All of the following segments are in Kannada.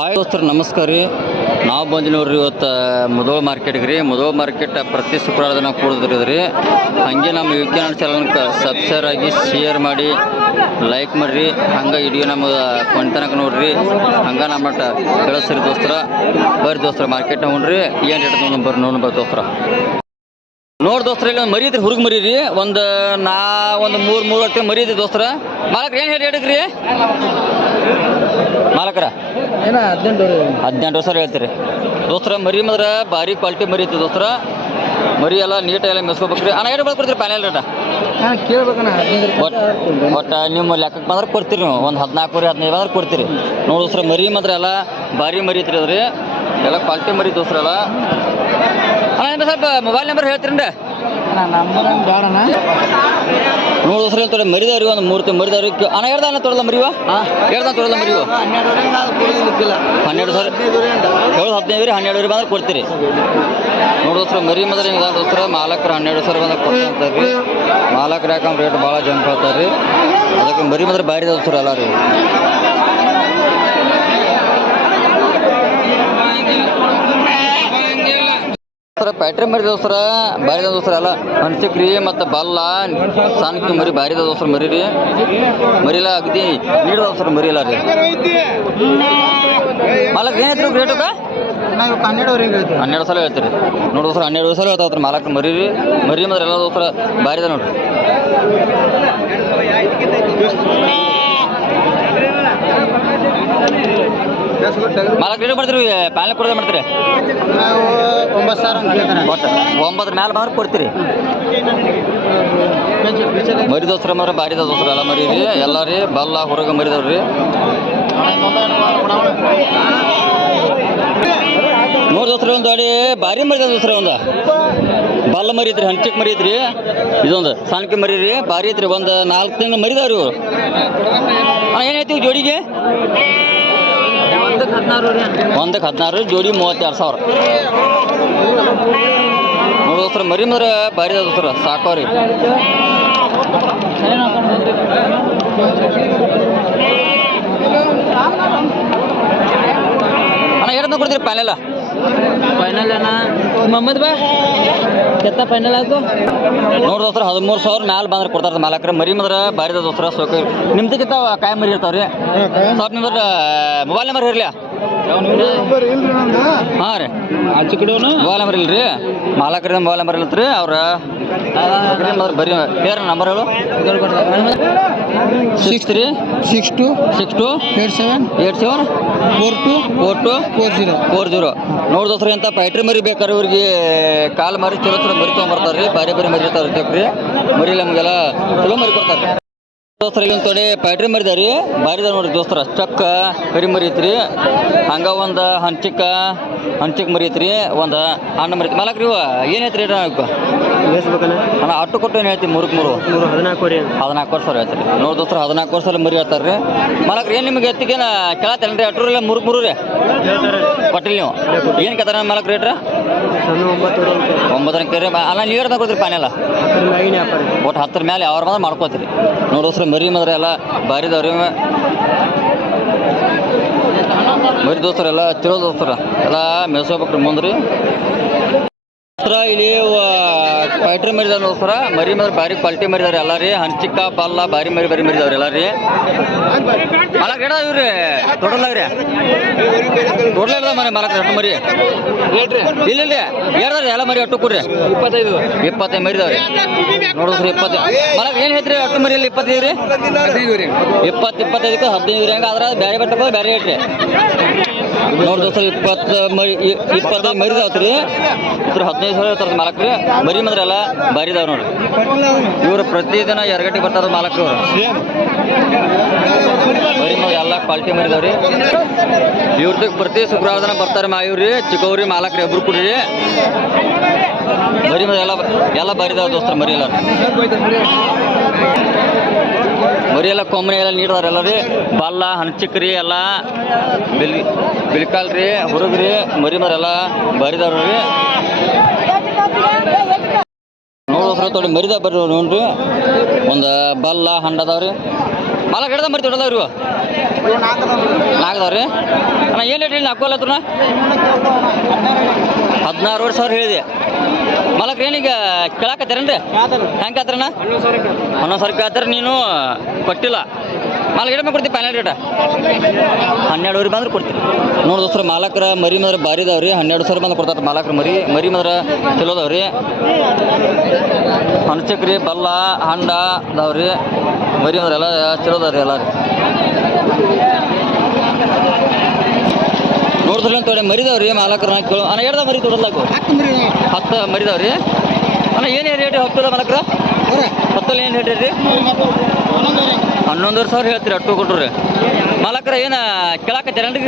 ಹಾಯ್ ದೋಸ್ತರು ನಮಸ್ಕಾರ ರೀ. ನಾವು ಬಂದಿ ನೋಡ್ರಿ ಇವತ್ತು ಮುದೋಳ ಮಾರ್ಕೆಟ್ಗೆ ರೀ. ಮುದೋಳ ಮಾರ್ಕೆಟ್ ಪ್ರತಿ ಶುಕ್ರವಾರ ದಿನ ಕೂಡಿದ್ರಿ ಹಾಗೆ ನಮ್ಮ ಯು ಕೆ ಚಾನಲ್ಗೆ ಸಬ್ಸ್ಕ್ರೈಬ್ ಆಗಿ ಶೇರ್ ಮಾಡಿ ಲೈಕ್ ಮಾಡಿರಿ. ಹಂಗೆ ಇಡೀ ನಮ್ಮ ಕೊಂತನಕ ನೋಡ್ರಿ. ಹಂಗೆ ನಮ್ಮ ಬೆಳೆಸ್ರಿ ದೋಸ್ತರ. ಬರ್ರಿ ದೋಸ್ತರ ಮಾರ್ಕೆಟ್ ನೋಡ್ರಿ ಏನು ರೇಟ್ ನೋಡಿ ಬರ್ರಿ ನೋಡಿ ಬರ್ರಿ ದೋಸ್ತರ. ನೋಡಿ ದೋಸ್ತರ, ಇಲ್ಲಿ ಒಂದು ಮರಿ ಐತ್ರಿ ಹುಡುಗ ಮರಿ ರೀ. ಒಂದು, ನಾ, ಒಂದು ಮೂರು ಮೂರು ವರ್ಷ ಮರಿ ದೋಸ್ತರ. ಮಾಲಕ್ರೆ, ಏನು ಹೇಳಿ ಮಾಲಕರ? ಏನ ಹದಿನೆಂಟು ಹದಿನೆಂಟು ವರ್ಷ ಹೇಳ್ತೀರಿ. ದೋಸ್ತರ ಮರಿ ಮಾತ್ರ ಭಾರಿ ಕ್ವಾಲಿಟಿ ಮರಿ ಐತಿ ದೋಸ್ತರ. ಮರಿ ಎಲ್ಲ ನೀಟ್ ಎಲ್ಲ ಮೆಸ್ಕೋಬೇಕ್ರಿ. ಅಣ್ಣ ಏನು ಕೊಡ್ತೀರಿ ಪ್ಯಾನೆಲ್ ರೇಟ ಒಟ್ಟು ನಿಮ್ಮ ಲೆಕ್ಕಕ್ಕೆ ಬಂದ್ರೆ ಕೊಡ್ತೀರಿ ನೀವು. ಒಂದು ಹದಿನಾಲ್ಕು ರೀ ಹದಿನೈದು ಬಂದ್ರೆ ಕೊಡ್ತೀರಿ. ನೋಡಿ ದೋಸ್ತರ ಮರಿ ಮಾತ್ರ ಎಲ್ಲ ಭಾರಿ ಮರಿ ಐತ್ರಿ ಅದ್ರಿ. ಎಲ್ಲ ಕ್ವಾಲಿಟಿ ಮರಿ ದೋಸ್ತ್ರ ಎಲ್ಲ. ಅಣ್ಣ ಏನು ಸ್ವಲ್ಪ ಮೊಬೈಲ್ ನಂಬರ್ ಹೇಳ್ತೀರಿ ನೋಡಿ ದೋಸ್ರ ತೊಳೆ ಮರಿದವ್ರಿ ಒಂದು ಮೂರ್ತಿ ಮರಿದವ್ರಿ ಅಣ್ಣ ಹೇಳ್ದ ತೊಡಲ್ಲ ಮರಿವ? ಹೇಳ್ದ ತೊಡಲ್ಲ ಮರಿವ? ಹನ್ನೆರಡು ಸಾವಿರ ಏಳು ಹದಿನೈದು ರೀ ಹನ್ನೆರಡು ಬಂದ್ರೆ ಕೊಡ್ತೀರಿ. ನೋಡು ದೋಸ್ರ ಮರಿ ಮಾತ್ರ ಹಿಂಗೆ ದೋಸ್ರ ಮಾಲಕರು ಹನ್ನೆರಡು ಸಾವಿರ ಬಂದ್ರೆ ಕೊಡ್ತಾರೆ ರೀ ಮಾಲಕರು ಯಾಕಂದ್ರೆ ರೇಟ್ ಭಾಳ ಜಂಪ್ ಹೇಳ್ತಾರೆ ರೀ. ಅದಕ್ಕೆ ಮರಿ ಮಾತ್ರ ಬಾರಿ ದೋಸ್ರ ಎಲ್ಲ ರೀ. ದೋಸ್ರ ಪ್ಯಾಟ್ರಿ ಮರಿ ದೋಸ್ರ ಭಾರಿ ದೋಸ್ರ ಎಲ್ಲ. ರೀ ಮತ್ತು ಬಲ್ಲ ಸಣ್ಣಕಿ ಮರಿ ಭಾರಿ ದೋಸ್ರ ಮರಿ ರೀ. ಮರಿಲ್ಲ ಅಗದಿ ನೀಡ ದೋಸ್ರ ಮರಿಲ್ಲ ರೀ. ಮಾಲಕ್ ಏನಾಯ್ತು ಹೇಳ್ತೀವಿ. ಹನ್ನೆರಡು ಸಲ ಹೇಳ್ತೀರಿ. ನೋಡಿ ದೋಸ್ರ ಹನ್ನೆರಡು ಸಲ ಹೇಳ್ತಾವ್ರಿ ಮಾಲಕ್ ಮರಿ ರೀ. ಮರಿ ಮಾತ್ರ ಎಲ್ಲ ದೋಸ್ರ ಭಾರಿ ಅದ ನೋಡ್ರಿ. ಮಾಲಕ್ ಲೀಟರ್ ಮಾಡ್ತೀರಿ ಪ್ಯಾನ್ಲ್ ಕೊಡೋದೇ ಮಾಡ್ತೀರಿ? ನಾವು ಒಂಬತ್ತು ಸಾವಿರ ಒಟ್ಟು ಒಂಬತ್ತರ ಮ್ಯಾಲೆ ಬಂದ್ರೆ ಕೊಡ್ತೀರಿ. ಮರಿ ದೋಸ್ರ ಮರ ಭಾರಿ ಅದ ದೋಸ್ರ ಎಲ್ಲ ಮರಿ ರೀ ಎಲ್ಲ ರೀ ಬಲ್ಲ ಹೊರಗೆ ಮರಿದವ್ರಿ ನೋಡಿ ದೋಸ್ರ ಒಂದು ಅಡಿ ಭಾರಿ ಮರಿದ ದೋಸ್ರ ಒಂದು. ಬಲ್ಲ ಮರಿತ್ರಿ ಹಂಚಿಕ್ ಮರಿ ಐತ್ರಿ. ಇದೊಂದು ಸಣ್ಣಕ್ಕೆ ಮರಿ ರೀ ಭಾರಿ ಐತ್ರಿ ಒಂದು ನಾಲ್ಕು ತಿಂಗಳು ಮರಿದವ್ರಿ ಇವ್ರು. ಏನೈತಿ ಜೋಡಿಗೆ? ಒಂದಕ್ಕೆ ಹದಿನಾರು ಜೋಡಿ ಮೂವತ್ತೆರಡು ಸಾವಿರ. ನೋಡಿ ಮರಿ ಮರ ಭಾರಿ ಅದ ದೋಸ್ರ ಸಾಕವ್ರಿ. ಅಣ್ಣ, ಎರಡು ಕೊಡ್ತೀರಿ ಪ್ಯಾನೆಲ್ಲ ಫೈನಲ್ ಅಣ್ಣ. ಮೊಹಮ್ಮದ್ ಬಾ. ಕೆತ್ತ ಫೈನಲ್ ಆಯ್ತು ನೋಡ್ರಿ ದೋಸ್ರ ಹದಿಮೂರು ಸಾವಿರ ಮ್ಯಾಲ ಬಂದ್ರೆ ಕೊಡ್ತಾರ ಮಾಲಕ್ರ. ಮರಿ ಮಾತ್ರ ಬಾರಿದ ದೋಸ್ತ್ರ ದೋಸ್ರ ಸೋಕ ನಿಮ್ದಕ್ಕಿಂತ ಕಾಯಿ ಮರಿ ಇರ್ತಾವ್ರಿ. ಸ್ವಲ್ಪ ನಿಮ್ದ್ರ ಮೊಬೈಲ್ ನಂಬರ್ ಇರಲಿ. ಹಾಂ ರೀ. ಆಚೆ ಕಡೆವನು ಮೊಬೈಲ್ ನಂಬರ್ ಇಲ್ರಿ? ಮಾಲಕರಿಂದ ಮೊಬೈಲ್ ನಂಬರ್ ಇಲ್ಲತ್ರಿ ಅವ್ರ ಬರೀ ಬೇರೆ ನಂಬರ್ ಹೇಳು. Six three six two six two eight seven eight seven four two four two four zero four zero ನೋಡಿ ದೋಸ್ರ ಎಂತ ಪೈಟ್ರಿ ಮರಿ ಬೇಕಾದ್ರೆ ಇವ್ರಿಗೆ ಕಾಲು ಮರಿ ಚಲೋ ಚಲೋ ಮರಿ ತೊಗೊಂಬರ್ತಾರೆ ರೀ ಬಾರಿ ಬಾರಿ ಮರಿ ಇರ್ತಾರೆ ರೀ ಮರಿ ನಮಗೆಲ್ಲ ಚಲೋ ಮರಿ ಕೊಡ್ತಾರೆ ರೀ ದೋಸ್ತರ ಇಲ್ಲಿ ಒಂದು ತೊಡೆ ಪೈಟ್ರಿ ಮರಿದ ರೀ. ಬಾರಿದ ನೋಡ್ರಿ ದೋಸ್ತರ ಚಕ್ಕ ಕರಿ ಮರಿ ಐತ್ರಿ ಹಂಗ ಒಂದು ಹಂಚಿಕ ಹಂಚಿಕ್ ಮರಿ ಐತ್ರಿ ಒಂದು ಹಣ್ಣು ಮರಿ ಮಾಲಕ್ರಿ ಇವ ಏನೈತ್ರಿ ಅಣ್ಣ ಅಟ್ಟು ಕೊಟ್ಟು ಏನು ಹೇಳ್ತೀವಿ ಮೂರಕ್ಕೆ ಮೂರು? ಮೂರು ಹದಿನಾಲ್ಕು ರೀ ಹದಿನಾಲ್ಕು ವರ್ಷ ಹೇಳ್ತೀರಿ. ನೋಡಿ ದೋಸ್ತರ ಹದಿನಾಲ್ಕು ವರ್ಷ ಮರಿ ಹೇಳ್ತಾರೆ ರೀ. ಏನ್ ಏನು ನಿಮ್ಗೆ ಎತ್ತಿಗೇನು ಕೇಳತ್ತೇನೆ ರೀ? ಅಟ್ರು ಇಲ್ಲ ಮೂರಕ್ಕೆ ಮೂರು ರೀ? ಕೊಟ್ಟಿಲ್ಲ ನೀವು? ಏನು ಕೇಳ್ತಾರೆ ಮಲಕ್ ರೇಟ್ ಸಣ್ಣ ಒಂಬತ್ತು ಒಂಬತ್ತನೇ ಕೇರಿ ಅಲ್ಲ ನೀವು ಹೇಳ್ದಂಗೆ ಕೊಡ್ತೀರಿ ಪಾನೆಲ್ಲ ಒಟ್ಟು ಹತ್ತರ ಮೇಲೆ ಅವ್ರ ಮಾತ್ರ ಮಾಡ್ಕೋತೀರಿ. ನೋಡಿ ದೋಸ್ರ ಮರಿ ಮಾತ್ರ ಎಲ್ಲ ಬಾರಿದವ್ರಿ ಮರಿ ದೋಸ್ತರ ಎಲ್ಲ ಚಲೋ ದೋಸ್ತರ. ಎಲ್ಲ ಮೆಸ್ಕೋಬೇಕ್ರಿ ಮುಂದ್ರಿ. ಇಲ್ಲಿ ಪೈಟ್ರಿ ಮರಿದಾರ ನೋಡ್ತಾರ ಮರಿ ಮರಿ ಭಾರಿ ಕ್ವಾಲಿಟಿ ಮರಿದಾರೆ ಎಲ್ಲ ರೀ ಹಂಚಿಕ್ಕ ಪಲ್ಲ ಭಾರಿ ಮರಿ ಬರಿ ಮರಿದಾವ್ರಿ ಎಲ್ಲ ರೀ ಮಲ ಗಿಡ ಇವ್ರಿ ಟೋಟಲ್ ಆಗ್ರಿ ಟೋಟಲ್ ಇರ್ದ ಮರಿ ಮಲಕ್ ಅಷ್ಟು ಮರಿ. ಇಲ್ಲ ಇಲ್ಲ ಹೇಳ್ದಾರ ಎಲ್ಲ ಮರಿ ಅಟ್ಟು ಕೊಡ್ರಿ ಇಪ್ಪತ್ತೈದು. ಇಪ್ಪತ್ತೈದು ಮರಿದಾವ್ರಿ. ನೋಡಿದ್ರಿ ಇಪ್ಪತ್ತೈದು. ಮಲಕ್ ಏನು ಹೇಳ್ರಿ ಅಟ್ಟು ಮರಿಯಲ್ಲಿ ಇಪ್ಪತ್ತೈದು ರೀ? ಇಪ್ಪತ್ತು ಇಪ್ಪತ್ತೈದಕ್ಕೆ ಹದಿನೈದು ರೀ. ಹಂಗೆ ಆದ್ರೆ ಬೇರೆ ಬಟ್ಟೆ ಬೇರೆ ರೇಟ್ ರೀ ನೋಡಿ ದೋಸ್ತ, ಇಪ್ಪತ್ತು ಮರಿ ಇಪ್ಪತ್ತೈದು ರೀ ಇದ್ರ ಹದಿನೈದು ಸಾವಿರ ಇರ್ತಾರೆ ಮಾಲಕ್ರಿ. ಮರಿ ಮಾತ್ರ ಎಲ್ಲ ಬಾರಿದಾವ್ ನೋಡ್ರಿ. ಇವ್ರು ಪ್ರತಿದಿನ ಎರಡು ಗಂಟೆಗೆ ಬರ್ತಾರೆ ಮಾಲಕ್ರು ಅವರು. ಮರಿ ಮಾತ್ರ ಎಲ್ಲ ಕ್ವಾಲಿಟಿ ಮರಿದಾವ್ರಿ ಇವ್ರದ್ದು ಪ್ರತಿ ಶುಕ್ರವಾರ ದಿನ ಬರ್ತಾರೆ ಮಾ ಇವ್ರಿ. ಚಿಕ್ಕವ್ರಿ ಮಾಲಕ್ರಿ ಒಬ್ರು ಕುಡ್ರಿ. ಮರಿ ಮಾತ್ರ ಎಲ್ಲ ಎಲ್ಲ ಇದಾವೆ ದೋಸ್ತರ ಮರಿ ಎಲ್ಲ ಎಲ್ಲ ಕೊಮ್ಮನೆ ಎಲ್ಲ ನೀಡಿದಾರೆ ಎಲ್ಲರಿ ಬಲ್ಲ, ಹಂಚಿಕ್ರಿ ಎಲ್ಲ. ಬಿಲ್ ಬಿಲ್ಕಾಲ್ ರೀ ಹುಡುಗ್ರಿ ಮರಿ ಮರ ಎಲ್ಲ ಬರಿದವ್ರು ರೀ ನೋಡೋಸ್ರ ತೊಡಿ ಮರಿದ ಬರ್ರಿ ನೋಡ್ರಿ. ಒಂದು ಬಲ್ಲ, ಹಂಡದವ್ರಿ. ಮಾಲ ಗಿಡದ ಮರಿ ತೊಡದವ್ರಿ ನಾಲ್ಕದವ್ರಿ ಅಣ್ಣ, ಏನು ರೇಟ್ ಹೇಳಿ ನಾಲ್ಕು ಹದಿನಾರುವರೆ ಸಾವಿರ ಹೇಳಿದೆ ಮಲಕ್ರಿ ಏನೀಗ ಕೇಳಾಕತ್ತೀರೇನ್ರಿ? ಹೆಂಗೆ ಆತ್ರಣ್ಣ ಹನ್ನೊಂದು ಸಾವಿರ ಕೇಳ್ತಾರೆ ನೀನು ಕೊಟ್ಟಿಲ್ಲ. ಮಾಲಕ್ ರೇಟ್ ಕೊಡ್ತೀವಿ ಫೈನಲ್ ರೇಟ ಹನ್ನೆರಡುವರೆ ಬಂದ್ರೆ ಕೊಡ್ತೀವಿ ನೋಡಿ ದೋಸ್ತರ, ಮಾಲಕರ ಮರಿ ಮದ್ರ ಭಾರಿ ಇದಾವ್ರಿ ಹನ್ನೆರಡು ಸಾವಿರ ಬಂದು ಕೊಡ್ತಾರೆ ಮಾಲಕರ ಮರಿ. ಮರಿ ಮದ್ರ ಚಲೋ ಅದಾವ್ರಿ. ಹಣಚಕ್ರಿ ಬಲ್ಲ, ಹಂಡ ಅದಾವ್ರಿ. ಮರಿ ಮದ್ರ ಎಲ್ಲ ಚಲೋ ಅದಾವ್ರಿ ಎಲ್ಲ ರೀ ನೋಡಿದ್ರಿ ಅಂತ ತೊಡೆ ಮರಿದವ್ರಿ ಮಾಲಕರ ಕೇಳು. ಅಣ್ಣ ಎರಡ ಮರಿ ತೊಡಲಾಕು ಹತ್ತು ಮರಿದವ್ರಿ. ಅಣ್ಣ ಏನೇ ರೇಟ್ ಹತ್ತಲ್ಲ ಮಾಲಕರ? ಹತ್ತಲ್ಲ ಏನು ರೇಟ್ ರೀ ಹನ್ನೊಂದುವರೆ ಸಾವಿರ ಹೇಳ್ತೀರಿ ಅಟ್ಟು ಕೊಟ್ಟರು ಮಾಲಕರ ಏನು ಕೇಳಾಕತ್ತೀರೇನ್ರಿ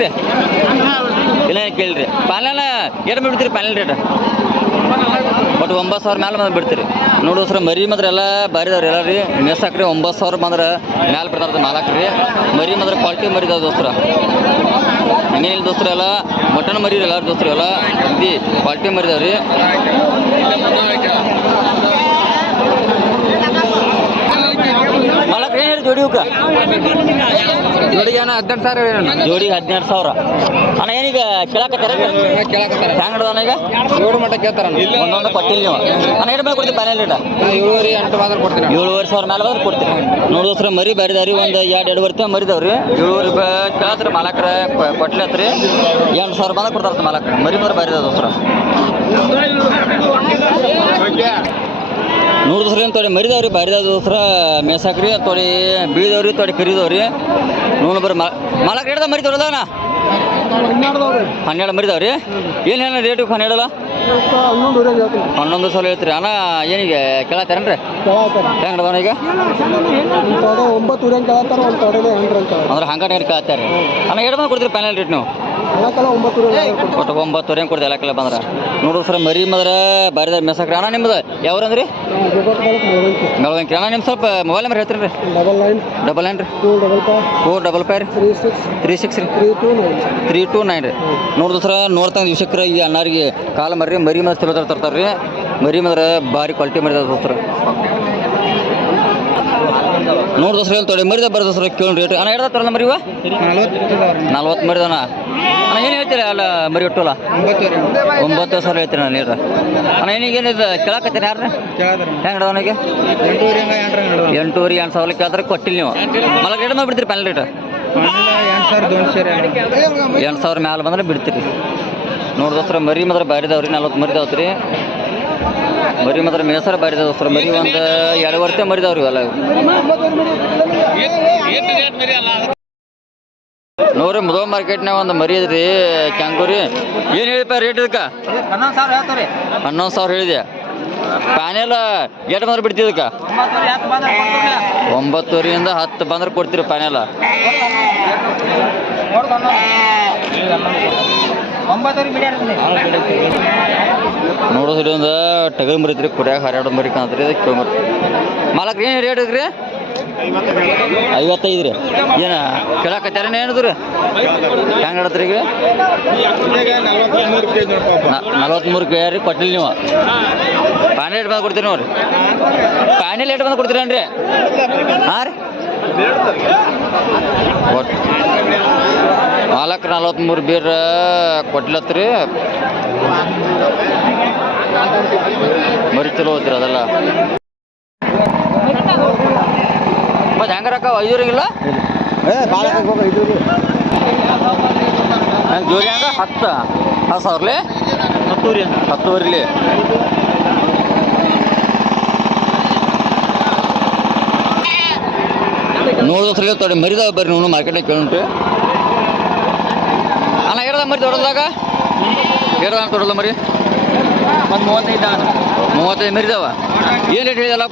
ಇಲ್ಲ ಏನು ಕೇಳಿರಿ. ಪಾಲೆಲ್ಲ ಎರಡು ಬಿಡ್ತೀರಿ ಪಾಲೆಲ್ ರೇಟ್ ಬಟ್ ಒಂಬತ್ತು ಸಾವಿರ ಮೇಲೆ ಬಂದು ಬಿಡ್ತೀರಿ. ನೋಡು ಸರ್ ಮರಿ ಮಾತ್ರ ಎಲ್ಲ ಬಾರಿದವ್ರಿ ಎಲ್ಲ ರೀ. ಹಾಕ್ರಿ ಒಂಬತ್ತು ಸಾವಿರ ಬಂದ್ರೆ ಮ್ಯಾಲೆ ಬಿಡ್ತಾರೆ ಮಾಲಕ್ರಿ. ಮರಿ ಮಾತ್ರ ಕ್ವಾಲಿಟಿ ಮರಿದಾವ ದೋಸ್ತರ. ಹಂಗೇನಿಲ್ಲ ದೋಸ್ತರ ಎಲ್ಲ ಮಟನ್ ಮರಿ ಎಲ್ಲಾರು ದೋಸ್ತರ ಎಲ್ಲ. ಕ್ವಾಲಿಟಿ ಮರಿದಾವ್ರಿ. ಮಾಲಕ್ರ ಏನು ಹೇಳಿ ಜೋಡಿ ಇವಕ್ಕೆ ಜೋಡಿಗೆ ಅಣ್ಣ ಹದಿನೆಂಟು ಸಾವಿರ ಜೋಡಿ ಜೋಡಿಗೆ ಹದಿನೆಂಟು ಸಾವಿರ. ಅಣ್ಣ ಏನೀಗ ಕೇಳಾಕತ್ತಾರ ಹ್ಯಾಂಗ್ ನಡ್ದಾನ ಈಗ? ಏಳು ಮಟ್ಟ ಕೇಳ್ತಾರ ಒಂದೊಂದು ಕೊಟ್ಟಿಲ್ಲ ನೀವು. ಅಣ್ಣ ಎರಡು ಮೇಲೆ ಕೊಡ್ತೀವಿ ಪ್ಯಾನೆಲ್ ರೇಟ ಏಳುವರೆ ಎಂಟು ಮಾತ್ರ ಕೊಡ್ತೀನಿ ಏಳುವರೆ ಸಾವಿರ ಮೇಲೆ ಬಂದ್ರೆ ಕೊಡ್ತೀನಿ. ನೋಡು ಸರ್ ಮರಿ ಬೇರೆದಾರಿ ಒಂದು ಎರಡು ಎರಡುವರೆ ತಿಂಗಳು ಮರಿದವ್ರಿ. ಏಳುವರೆ ರೂಪಾಯಿ ಕೇಳತ್ರಿ ಮಾಲಕ್ರ ಕೊಟ್ಲತ್ರಿ ಎಂಟು ಸಾವಿರ ಬಂದ್ರೆ ಕೊಡ್ತಾರ ಮಾಲಕ್ರ. ಮರಿ ಮರಿ ಬರೀದ ದೋಸ್ರ ನೋಡಿದ ಸರ್ ಏನು ತೊಡೆ ಮರಿದವ್ರಿ ಬಾರಿದಾವ ದೋಸ್ರ ಮೇಸಾಕ್ರಿ ತೊಡಿ ಬೀಳದವ್ರಿ ತೋಡಿ ಕರಿದವ್ರಿ. ನೂರು ಬರ್ರಿ ಮಾಲಕ್ರ ಹಿಡ್ದ ಮರಿ ತೊಡದವನ ಹನ್ನೆರಡು ಮರಿದವ್ರಿ. ಏನು ಹೇಳ ರೇಟು ಹನ್ನೆರಡಲ್ಲ ಹನ್ನೊಂದು ಸಾವಿರ ಹೇಳ್ತೀರಿ. ಅಣ್ಣ ಏನಿಗೆ ಕೇಳತ್ತಾರೇನ್ರಿ ಹೆಂಗೆ ನಡ್ದಾನ ಈಗ? ಕೇಳತ್ತಾರ ಅಂದ್ರೆ ಹಂಗಾಟ ಕೇಳ್ತಾರೆ ಅಣ್ಣ ಎರಡು ಬಂದು ಕೊಡ್ತೀರಿ ಪ್ಯಾನಲ್ ರೇಟ್ ನೀವು? ಒಟ್ಟು ಒಂಬತ್ತುವರೆ ಹೆಂಗೆ ಕೊಡ್ತೀವಿ ಎಲ್ಲ ಬಂದ್ರೆ? ನೋಡು ಸರ್ ಮರಿ ಮದ್ರ ಬಾರಿದ ಮೆಸಕ್ರಿ ಅಣ್ಣ ನಿಮ್ದು? ಯಾವ್ರಂದ್ರಿ ಬೆಳವಂಕಿ ಅಣ್ಣ ನಿಮ್ಮ ಸ್ವಲ್ಪ ಮೊಬೈಲ್ ನಂಬರ್ ಹೇಳ್ತೀರಿ ರೀ. ಡಬಲ್ ನೈನ್ ಡಬಲ್ ನೈನ್ ರೀ. Two double five four double five three six three six ರೀ. Three two nine. Three two nine ರೀ. ನೋಡಿದ ಸರ ನೋಡ್ತಂಗ ದಿವಸಕ್ಕೆ ಈ ಅಣ್ಣರಿಗೆ ಕಾಲು ಮರಿ ಮರಿ ಮದ ಚಲೋ ತರ್ತಾರೆ ರೀ. ಮರಿ ಮದ್ರೆ ಭಾರಿ ಕ್ವಾಲಿಟಿ ಮರಿದ ದೋಸ್ತರ ನೋಡಿ ದೋಸ್ರ ಏನು ತೊಡೆ. ಮರಿದ ಬರೋದು ಕೇಳೋ ಕೇಳಿ ರೇಟ್ ಅಣ್ಣ ತರಲ್ಲ ಮರಿವ ನಲ್ವತ್ತು ಮರಿದಣ್ಣ ಅಣ್ಣ, ಏನು ಹೇಳ್ತೀರಿ ಅಲ್ಲ ಮರಿ ಒಟ್ಟಲ್ಲ ಒಂಬತ್ತು ಸಾವಿರ ಹೇಳ್ತೀರಿ ನಾನು ನೀರು ಅಣ್ಣ ಏನೀಗ ಏನಿದೆ ಕೇಳಕತ್ತೀನಿ ಯಾರು ಹೆಂಗೆ ಅವನಿಗೆ? ಎಂಟೂರಿ ಎಂಟು ಸಾವಿರ ಕೇಳಿದ್ರೆ ಕೊಟ್ಟಿಲ್ಲ ನೀವು. ಮಲಗ ರೇಟ್ ಮಾಡಿ ಬಿಡ್ತೀರಿ ಪ್ಯಾನಲ್ ರೇಟ್ ಎಂಟು ಸಾವಿರ ಮ್ಯಾಲೆ ಬಂದ್ರೆ ಬಿಡ್ತೀರಿ. ನೋಡಿ ದೋಸ್ರ ಮರಿ ಮಾತ್ರ ಬಾರಿದವ್ರಿ, ನಲ್ವತ್ತು ಮರಿದಾವ್ರಿ ಮರಿ ಮಾತ್ರ ಮೇಸರ ಬಾರಿದಾವ ದೋಸ್ರ ಮರಿ ಒಂದು ಎರಡು ವರ್ಷ ಮರಿದಾವ್ರಿ ಇವೆಲ್ಲ. ನೋಡ್ರಿ ಮುದೋ ಮಾರ್ಕೆಟ್ನಾಗ ಒಂದು ಮರಿ ಐತ್ರಿ ಕ್ಯಾಂಗೂರಿ ಏನು ಹೇಳಿಪ್ಪ ರೇಟ್ ಇದಕ್ಕೆ? ಹನ್ನೊಂದು ಸಾವಿರ ಹೇಳ್ತಾರೆ ಹನ್ನೊಂದು ಸಾವಿರ ಹೇಳಿದೆ ಪ್ಯಾನೆಲ್ ಎಷ್ಟು ಬಂದ್ರೆ ಒಂಬತ್ತುವರೆಯಿಂದ ಹತ್ತು ಬಂದ್ರೆ ಕೊಡ್ತೀರಿ ಪ್ಯಾನೆಲ್ ನೋಡೋದ್ರಿಂದ ಟಗಲ್ ಮರಿತ್ರಿ ಕುರಿಯಾಗ ಹರ್ಯಾಡೋ ಮರಿ ಕಾಣತ್ರಿ ಇದಕ್ಕೆ ಮಾಲಕ್ರಿ ಏನು ರೇಟ್ ರೀ ಐವತ್ತೈದು ರೀ. ಏನು ಕೇಳಕತ್ತಾರೇನು ರೀ ಹೆಂಗೆ ನಡತ್ರಿ ಈಗ? ನಲ್ವತ್ಮೂರು ಕೆ ರೀ ಕೊಟ್ಟಿಲ್ಲ ನೀವು. ಪಾನಿ ಎಷ್ಟು ಬಂದು ಕೊಡ್ತೀರಿ ನೋಡ್ರಿ. ಪಾನಿ ಎಷ್ಟು ಬಂದು ಕೊಡ್ತೀರೇನ್ರಿ ಹಾಂ ರೀ. ನಾಲ್ಕು ನಲ್ವತ್ಮೂರು ಬೀರ್ ಕೊಟ್ಲತ್ರಿ. ಮರಿ ಚಲೋ ಅದೆಲ್ಲ. ಹೆಂಗಾರಕ್ಕ ಐದೂರಿಗಿಲ್ಲ ಹಂಗೆ ಜೋರಿ ಹಂಗ ಹತ್ತು ಹತ್ತು ಸಾವಿರಲಿ? ಹತ್ತೂರಿ ಹತ್ತುವರಿಲಿ. ನೋಡಿದ್ರೆ ತೊಡೆ ಮರಿದಾವ ಬರ್ರಿ ನೋಡು ಮಾರ್ಕೆಟ್ನಾಗ ಕೇಳುಂಟು ಅಣ್ಣ ಎರಡ ಮರಿ ತೊಡಲ್ದಾಗ ಅಂತ ತೊಡಲ್ಲ ಮರಿ? ಒಂದು ಮೂವತ್ತೈದು ಮೂವತ್ತೈದು ಮರಿದಾವ? ಏನು ರೇಟ್ ಹೇಳಿದಲ್ಲ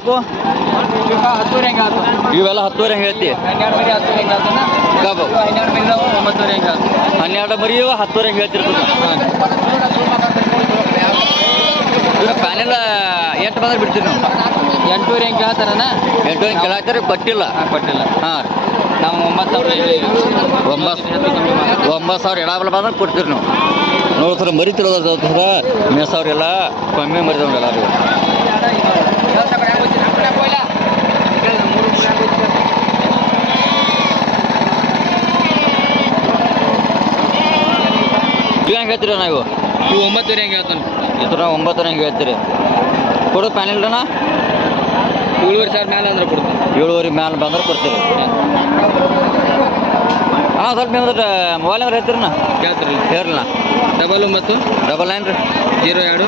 ಹೆಂಗೆ ಆತು? ಇವೆಲ್ಲ ಹತ್ತುವರೆ ಹೆಂಗೆ ಐತಿ? ಹನ್ನೆರಡು ಮರಿ ಹತ್ತುವರೆ ಹೆಂಗೆ ಆತನ ಹನ್ನೆರಡು ಮರಿ ನಾವು ಒಂಬತ್ತುವರೆ ಹೆಂಗೆ ಆತು? ಹನ್ನೆರಡು ಮರಿ ಹತ್ತುವರೆ ಹೆಂಗೆ ಹೇಳ್ತಿರ್ತದೆ ಪ್ಯಾನೆಲ್ಲ ಎಷ್ಟು ಬಂದ್ರೆ ಬಿಡ್ತೀವಿ ನಾವು? ಎಂಟೂವರೆ ಹೆಂಗೆ ಕೇಳ್ತಾರಣ್ಣ? ಎಂಟು ಹೆಂಗೆ ಕೇಳಾಕ್ತಾರೆ ಕೊಟ್ಟಿಲ್ಲ. ಕೊಟ್ಟಿಲ್ಲ. ಹಾಂ. ರೀ ನಾವು ಒಂಬತ್ತು ಸಾವಿರ ಒಂಬತ್ತು ಒಂಬತ್ತು ಸಾವಿರ ಎಡಾಬಲ ಬಂದ್ರೆ ಕೊಡ್ತೀರಿ ನಾವು. ನೋಡಿ ಸರ್ ಮರಿ ತಿಳೋದ ಮೇ ಸಾವಿರ ಎಲ್ಲ ಕಮ್ಮಿ ಇವು ಹೆಂಗೆ ಹೇಳ್ತೀರ ನಾವು ಇವು? ಒಂಬತ್ತೂರ ಹೆಂಗೆ ಹೇಳ್ತಾನೆ. ಇತರ ಒಂಬತ್ತರ ಹೆಂಗೆ ಹೇಳ್ತೀರಿ? ಕೊಡೋದು ಪ್ಯಾನೆಲ್ ಅಣ್ಣ? ಏಳುವರೆ ಸಾವಿರ ಮೇಲೆ ಅಂದ್ರೆ ಕೊಡ್ತೀನಿ. ಏಳುವರೆ ಮೇಲೆ ಬಂದ್ರೆ ಕೊಡ್ತೀರಿ. ಹಾಂ ಸ್ವಲ್ಪ ನಿಮ್ದು ಮೊಬೈಲ್ ನಂಬರ್ ಹೇಳ್ತೀರಣ್ಣ ಕೇಳ್ತೀರಿ ಹೇರಲ್ಲ ಡಬಲ್ ಒಂಬತ್ತು ಡಬಲ್ ನೈನ್ ರೀ. ಜೀರೋ ಎರಡು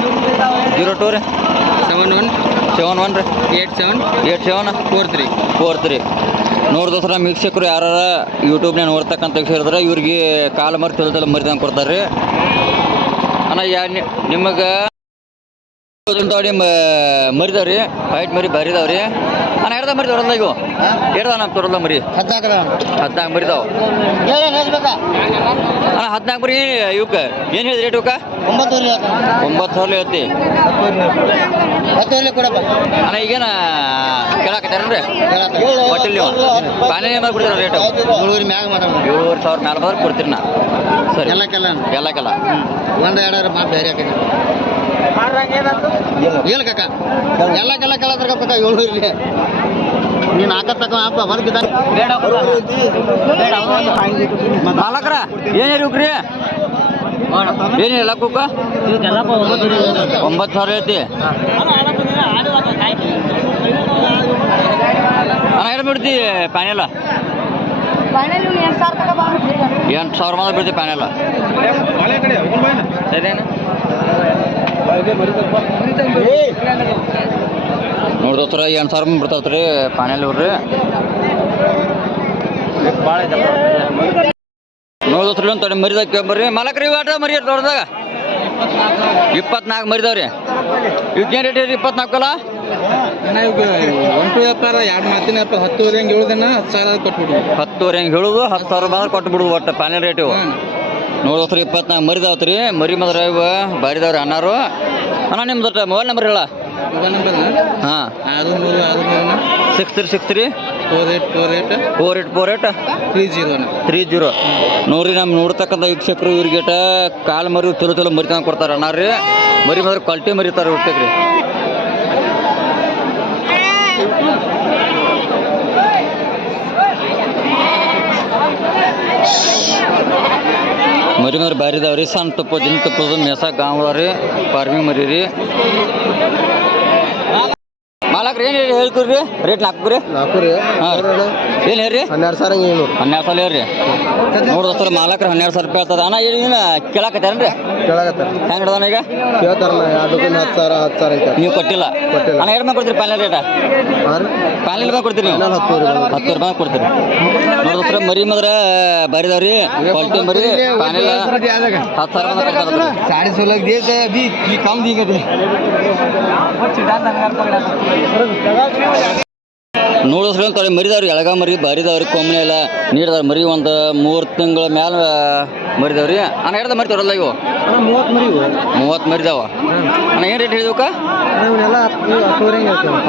ಜೀರೋ ಟೂ ರೀ. ಸೆವೆನ್ ಒನ್ ಸೆವೆನ್ ಒನ್ ರೀ eight seven eight seven four three four three ನೋಡಿದೋಸ್ರ ವೀಕ್ಷಕರು ಯಾರು ಯೂಟ್ಯೂಬ್ನೇ ನೋಡ್ತಕ್ಕಂಥ ವೀಕ್ಷಕರಿದ್ರೆ ಇವ್ರಿಗೆ ಕಾಲು ಮರಿ ತಿಳಿದಲ್ಲ ಮರಿದಂಗೆ ಕೊಡ್ತಾರೆ ರೀ ಅಣ್ಣ ಯಾ ನಿಮಗೆ ಮರಿದವ್ರಿ ಫೈಟ್ ಮರಿ ಬರಿದವ್ರಿ ಅಣ್ಣ ಎರಡ ಮರಿ ತೋರಲ್ಲ ಇವು ಎಡ್ದ ನಮ್ಮ ತೋರಲ್ಲ ಮರಿ. ಹದಿನಾಲ್ಕು ಮರಿದಾವ ಅಣ್ಣ ಹದಿನಾಲ್ಕು ಮರಿ ಇವಕ್ಕೆ. ಏನು ಹೇಳಿದ್ರಿ ರೇಟ್ ಇವಕ್ಕೆ? ಒಂಬತ್ತೂವರೆ ಒಂಬತ್ತು ಸಾವಿರ ಕೊಡಪ್ಪ. ಅಣ್ಣ ಈಗೇನ ಕೇಳಾಕತ್ತಾರೇನ್ರಿ ಕೊಟ್ಟಿಲ್ಲ ನೀವು ಪಾನಿ ಏನು ಕೊಡ್ತೀರ ರೇಟು? ಏಳುವರೆ ಮ್ಯಾಗ ಮಾತಾಡ ಏಳುವರೆ ಸಾವಿರ ಮ್ಯಾಲ ಬಂದ್ರೆ ಕೊಡ್ತೀರಿ ನಾ ಸರಿ. ಎಲ್ಲಕ್ಕೆಲ್ಲ ಎಲ್ಲಕ್ಕೆಲ್ಲ. ಒಂದು ಎರಡರ ಮಾತು ಬೇರೆ ಹಾಕಿದೆ ಹೇಳು ಕಾಕ. ಎಲ್ಲ ಕೇಳತ್ರ ಕಾಕ ಏಳುವರೆ ನೀನು ಹಾಕತ್ ತಕ ಅಪ್ಪ ಹೊರಗೆ ಮಾಲಕ್ರ ಏನು ಏನೇ ಎಲ್ಲ ಕುಕ್ಕ ಒಂಬತ್ತು ಸಾವಿರ ಐತಿ. ಅಣ್ಣ ಏನು ಬಿಡ್ತಿ ಪ್ಯಾನೆಲ್ಲ ಎಂಟು ಸಾವಿರ ಮಾತ್ರ ಬಿಡ್ತಿ ಪ್ಯಾನೆಲ್ಲ ಸರಿನಾ? ನೋಡ್ದೋತ್ರ ಎಂಟು ಸಾವಿರ ಬಿಡ್ತಾವ್ರಿ ರೀ ಪ್ಯಾನೆಲ್ ಇವ್ರಿ ನೋಡ್ದೋತ್ರಿ ಒಂದು ತಡೆ ಮರಿದಾಗ ಕೇಳ್ಬರ್ರಿ ಮಾಲಕ್ರಿ ಆಟ ಮರಿ ದೊಡ್ಡದಾಗ. ಇಪ್ಪತ್ನಾಲ್ಕು ಮರಿದವ್ರಿ. ಇವಕ್ಕೆ ರೇಟ್ ರೀ ಇಪ್ಪತ್ನಾಲ್ಕಲ್ಲ? ಒಂಟು ವ್ಯಾಪಾರ ಎರಡು ಮಾತಿನ ವ್ಯಾಪಾರ ಹತ್ತುವರೆ ಹೆಂಗೆ ಏಳುದನ್ನ ಹತ್ತು ಸಾವಿರ ಕೊಟ್ಬಿಡುದು ಹತ್ತುವರೆ ಹೆಂಗೆ ಹೇಳುದು ಹತ್ತು ಸಾವಿರ ಬಂದ್ರೆ ಕೊಟ್ಟು ಬಿಡುವ ಒಟ್ಟು ಪ್ಯಾನೆಲ್ ರೇಟ್ ಇವು. ನೋಡೋತ್ರಿ ಇಪ್ಪತ್ನಾಲ್ಕು ಮರಿದಾವ್ರಿ ಮರಿ ಮದ್ರ ಇವು ಬಾರಿದವ್ರಿ ಅಣ್ಣಾರು ಅಣ್ಣ ನಿಮ್ದು ಮೊಬೈಲ್ ನಂಬರ್ ಹೇಳ. ಹಾಂ. Six three six three four eight four eight four eight four eight three zero three zero ನೋಡ್ರಿ ನಮ್ಮ ನೋಡ್ತಕ್ಕಂಥ ವೀಕ್ಷಕರು ಇವ್ರಿಗೇಟ ಕಾಲು ಮರಿ ಚಲೋ ಚಲೋ ಮರಿ ತಂದು ಕೊಡ್ತಾರೆ ಅಣ್ಣ ರೀ ಮರಿ ಮಾತ್ರ ಕ್ವಾಲಿಟಿ ಮರಿತಾರೆ ಹುಟ್ಟಕ್ರಿ ಮರಿ ಮರಿ ಭಾರಿ ಸಣ್ಣ ತುಪ್ಪ ಜಿನ್ ತುಪ್ಪದ ಮೇಸ ಗಾಂವ್ ರೀ ಫಾರ್ಮಿಂಗ್ ಮರಿ ರೀ ಮಾಲಕ್ರಿ ಏನು ಹೇಳ್ಕೊರಿ ರೇಟ್ ನಾಲ್ಕು ರೀ ನಾಲ್ಕು ರೀ ಏನು ಹೇಳ್ರಿ? ಹನ್ನೆರಡು ಸಾವಿರ ಏನು ಹನ್ನೆರಡು ಸಾವಿರ ಹೇಳ್ರಿ. ನೋಡ್ರಿ ದೋಸ್ತರ ಮಾಲಕ್ರಿ ಹನ್ನೆರಡು ಸಾವಿರ ರೂಪಾಯಿ ಇರ್ತದ ಅಣ್ಣ ಏನು ಕೇಳಾಕತ್ತೇನ್ರಿ? ಕೇಳಾಕತ್ತಾರ. ಹೆಂಗೆ ಹಿಡ್ದಾನ ಈಗ? ಕೇಳ್ತಾರಲ್ಲ ಹತ್ತು ಸಾವಿರ ಹತ್ತು ಸಾವಿರ ಐತೆ. ನೀವು ಕೊಟ್ಟಿಲ್ಲ? ಅಣ್ಣ ಎರಡು ಮೇಲೆ ಕೊಡ್ತೀರಿ ಫೈನಲ್ ರೇಟ? ಫೈನಲ್ ಮೇಲೆ ಕೊಡ್ತೀರಿ ನೀವು? ಹತ್ತು ಹತ್ತು ರೂಪಾಯಿ ಕೊಡ್ತೀರಿ. ನೋಡ್ರಿ ದೋಸ್ತರ ಮರಿ ಮದ್ರ ರೀ ಕ್ವಾಲಿಟಿ ಮರಿ ಫೈನಲ್ ಹತ್ತು ಸಾವಿರ ಸಾಡಿ ಸೋಲಾಗ ಕಮ್ಮಿ ಈಗ ನೋಡಿಸ್ಕೊಂತ ಮರಿದವ್ರಿ ಎಳಗ ಮರಿ ಬಾರಿದವ್ರಿ ಕೊಮ್ಮನೆ ಎಲ್ಲ ನೀಡಿದವ್ರಿ ಮರಿ ಒಂದು ಮೂರು ತಿಂಗಳ ಮ್ಯಾಲ ಮರಿದವ್ರಿ? ಅಣ್ಣ ಹಿಡ್ದ ಮರಿ ತೋರಲ್ಲ ಇವು ಮೂವತ್ತು ಮರಿ ಮೂವತ್ತು ಮರಿದಾವ? ಅಣ್ಣ ಏನು ರೇಟ್ ಹೇಳ್ತೇವೆ.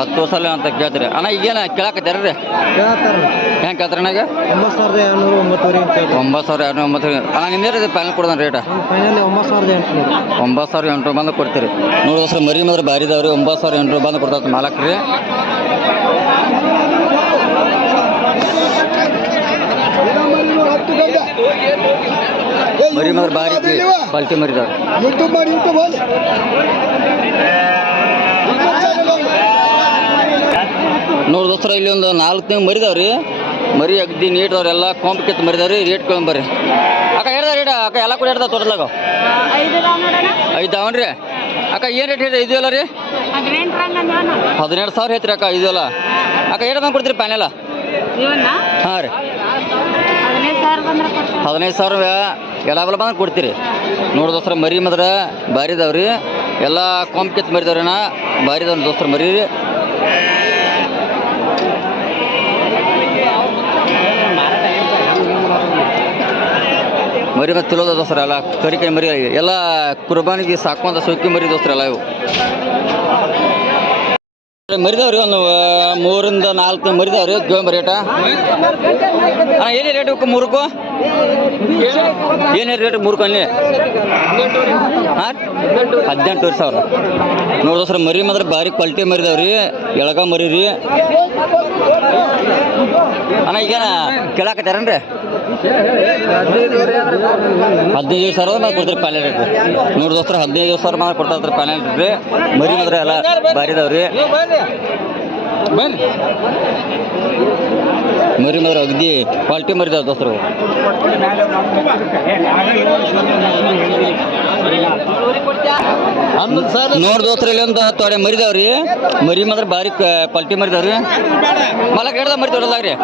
ಹತ್ತು ಸಲ ಅಂತ ಕೇಳ್ತೀರಿ. ಅಣ್ಣ ಈಗೇನು ಕೇಳಾಕತ್ತಾರ ರೀ? ಕೇಳ್ತಾರ ಹೆಂಗೆ ಕೇಳ್ತಾರ ಅಣ್ಣಾಗ? ಒಂಬತ್ತು ಸಾವಿರದ ಎರಡುನೂರು ಒಂಬತ್ತು ಸಾವಿರ ಎರಡು ಒಂಬತ್ತು ಅಣ್ಣ ನಿಮ್ದೇ ಫೈನಲ್ ಕೊಡೋಣ ರೇಟ್ ಒಂಬತ್ತು ಸಾವಿರದ ಎಂಟುನೂರು. ಒಂಬತ್ತು ಸಾವಿರ ಎಂಟು ಬಂದು ಕೊಡ್ತೀರಿ. ನೂರು ದಿವಸ ಮರಿ ಮಾತ್ರ ಬಾರಿದವ್ರಿ ಒಂಬತ್ತು ಸಾವಿರ ಎಂಟು ಬಂದು ಕೊಡ್ತಾರೆ ಮಾಲಕ್ ರೀ. ಮರಿ ಬಾರಿ ಪಾಲ್ಟಿ ಮರಿದಾರ ಯೂಟ್ಯೂಬ್ ಮಾಡಿ ಯೂಟ್ಯೂಬ್ ನೋಡಿ ದೋಸ್ತರ ಇಲ್ಲಿ ಒಂದು ನಾಲ್ಕು ತಿಂಗಳು ಮರಿದಾವ್ರಿ. ಮರಿ ಅಗ್ದಿ ನೀಟ್ದವ್ರಿ ಎಲ್ಲ ಕೊಂಪ್ ಕಿತ್ತು ಮರಿದಾವ್ರಿ ರೇಟ್ ಬರ್ರಿ ಅಕ್ಕ ಹೇಳ್ದ ರೇಟ್? ಅಕ್ಕ ಎಲ್ಲ ಕೂಡ ಹೇಳ್ದ ತೋಟದಾಗ ಐದು ರೀ ಅವನ್ರಿ ಅಕ್ಕ ಏನು ರೇಟ್ ಹೇಳಿ ಇದೆಯಲ್ಲ ರೀ? ಹದಿನೆಂಟು ಸಾವಿರ ಹೇಳ್ತೀರಿ ಅಕ್ಕ ಇದೆಯಲ್ಲ ಅಕ್ಕ ಏನು ಕೊಡ್ತೀರಿ ಪ್ಯಾನೆಲ್ಲ ಹಾಂ ರೀ. ಹದಿನೈದು ಸಾವಿರ ಎಲ್ಲ ಬಂದ್ರೆ ಕೊಡ್ತೀರಿ. ನೋಡಿ ದೋಸ್ತರ, ಮರಿ ಮಾತ್ರ ಭಾರಿ ಇದಾವ್ರಿ ಎಲ್ಲ ಕೊಂಪ್ ಕೆತ್ತ ಮರಿದವ್ರಿ ನಾ. ಭಾರಿ ಇದಾವ್ರಿ ದೋಸ್ತರ, ಮರಿ. ಮರಿ ಮತ್ತೆ ತಿಳೋದ ದೋಸ್ತರ, ಎಲ್ಲ ಕರಿ ಕೈ ಮರಿ ಎಲ್ಲ ಕುರ್ಬಾನಿಗೆ ಸಾಕುವಂಥ ಸೋಕಿ ಮರಿ ದೋಸ್ತರ ಎಲ್ಲ ಇವು. ಮರಿದವ್ರಿ? ಒಂದು ಮೂರಿಂದ ನಾಲ್ಕು ಮರಿದವ್ರಿ ಗೋಂಬ ರೇಟ ಏನೇ ರೇಟ್ ಇವಕ್ಕೆ ಮೂರಕ್ಕೂ? ಏನೇ ರೇಟ್ ಮೂರಕ್ಕೂ ಅಲ್ಲಿ? ಹಾಂ ಹದಿನೆಂಟುವರೆ ಸಾವಿರ. ನೋಡಿದ್ರೆ ಸರ್ ಮರಿ ಮಾತ್ರ ಭಾರಿ ಕ್ವಾಲಿಟಿ ಮರಿದವ್ರಿ. ಎಳಗ ಮರಿ ರೀ ಅಣ್ಣ ಈಗೇನ ಕೇಳಾಕತ್ತಾರೇನ್ರಿ? ಹದಿನೈದು ಸಾವಿರ ಮಾಡಿ ಕೊಡ್ತೀರಿ ಪ್ಯಾನೆಟ್ ರೇಟ್ ನೂರು ದೋಸ್ತರ ಹದಿನೈದು ಸಾವಿರ ಮಾಡಿ ಕೊಡ್ತಾ ಇರ್ತಾರೆ ಪ್ಯಾನ್ ರೇಟ್ ರೀ. ಮರಿ ಮಾತ್ರ ಎಲ್ಲ ಬಾರಿದವ್ರಿ. ಇದಾವ್ರಿ ಮರಿ ಮಾತ್ರ ಅಗದಿ ಕ್ವಾಲಿಟಿ ಮರಿದ ದೋಸ್ತರು. ನೋಡಿ ದೋಸ್ತರ ಇಲ್ಲಿ ಒಂದು ತೊಡೆ ಮರಿದಾವ್ರಿ. ಮರಿ ಮಾತ್ರ ಭಾರಿ ಕ್ವಾಲಿಟಿ ಮರಿದಾವ್ರಿ. ಮಲಕ್ ಹಿಡ್ದ ಮರಿ ತೊಡಲಾಗ್ರಿ